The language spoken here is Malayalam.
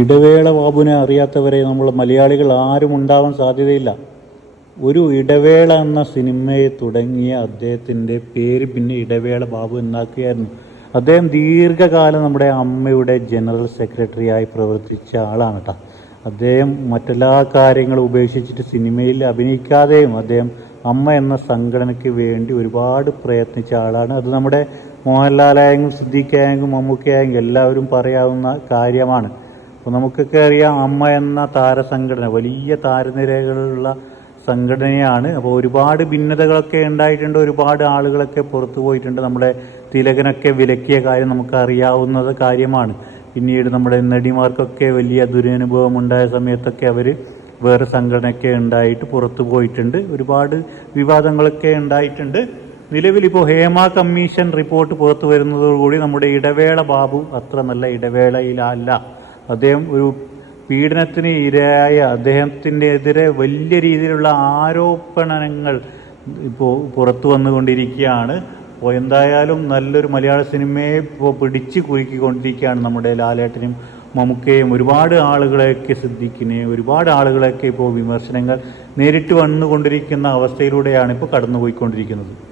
ഇടവേള ബാബുവിനെ അറിയാത്തവരെ നമ്മൾ മലയാളികൾ ആരും ഉണ്ടാവാൻ സാധ്യതയില്ല. ഒരു ഇടവേള എന്ന സിനിമയെ തുടങ്ങിയ അദ്ദേഹത്തിന്റെ പേര് പിന്നെ ഇടവേള ബാബു എന്നാക്കുകയായിരുന്നു അദ്ദേഹം ദീർഘകാലം നമ്മുടെ അമ്മയുടെ ജനറൽ സെക്രട്ടറിയായി പ്രവർത്തിച്ച ആളാണ് കേട്ടോ. അദ്ദേഹം മറ്റെല്ലാ കാര്യങ്ങളും ഉപേക്ഷിച്ചിട്ട് സിനിമയിൽ അഭിനയിക്കാതെയും അദ്ദേഹം അമ്മ എന്ന സംഘടനയ്ക്ക് വേണ്ടി ഒരുപാട് പ്രയത്നിച്ച ആളാണ്. അത് നമ്മുടെ മോഹൻലാലായെങ്കിലും സിദ്ദീഖായെങ്കിലും മമ്മൂക്കയായെങ്കിലും എല്ലാവരും പറയാവുന്ന കാര്യമാണ്. അപ്പോൾ നമുക്കൊക്കെ അറിയാം അമ്മ എന്ന താരസംഘടന വലിയ താരനിരകളുള്ള സംഘടനയാണ്. അപ്പോൾ ഒരുപാട് ഭിന്നതകളൊക്കെ ഉണ്ടായിട്ടുണ്ട് ഒരുപാട് ആളുകളൊക്കെ പുറത്തു പോയിട്ടുണ്ട്. നമ്മുടെ തിലകനൊക്കെ വിലക്കിയ കാര്യം നമുക്ക് അറിയാവുന്നത് കാര്യമാണ്. പിന്നീട് നമ്മുടെ നടിമാർക്കൊക്കെ വലിയ ദുരനുഭവം ഉണ്ടായ സമയത്തൊക്കെ അവർ വേറെ സംഘടനയൊക്കെ ഉണ്ടായിട്ട് പുറത്തു പോയിട്ടുണ്ട്. ഒരുപാട് വിവാദങ്ങളൊക്കെ ഉണ്ടായിട്ടുണ്ട്. നിലവിൽ ഇപ്പോൾ ഹേമ കമ്മീഷൻ റിപ്പോർട്ട് പുറത്തു വരുന്നതോടുകൂടി നമ്മുടെ ഇടവേള ബാബു അത്ര നല്ല ഇടവേളയിലല്ല. അദ്ദേഹം ഒരു പീഡനത്തിന് ഇരയായ അദ്ദേഹത്തിന്റെ എതിരെ വലിയ രീതിയിലുള്ള ആരോപണങ്ങൾ ഇപ്പോൾ പുറത്തു വന്നുകൊണ്ടിരിക്കുകയാണ്. അപ്പോൾ എന്തായാലും നല്ലൊരു മലയാള സിനിമയെ ഇപ്പോൾ പിടിച്ച് കുലുക്കിക്കൊണ്ടിരിക്കുകയാണ് നമ്മുടെ ലാലേട്ടനും മമ്മൂക്കയും. ഒരുപാട് ആളുകളെയൊക്കെ സിദ്ധിക്കിനെ ഒരുപാട് ആളുകളെയൊക്കെ ഇപ്പോൾ വിമർശനങ്ങൾ നേരിട്ട് വന്നുകൊണ്ടിരിക്കുന്ന അവസ്ഥയിലൂടെയാണ് ഇപ്പോൾ കടന്നുപോയിക്കൊണ്ടിരിക്കുന്നത്.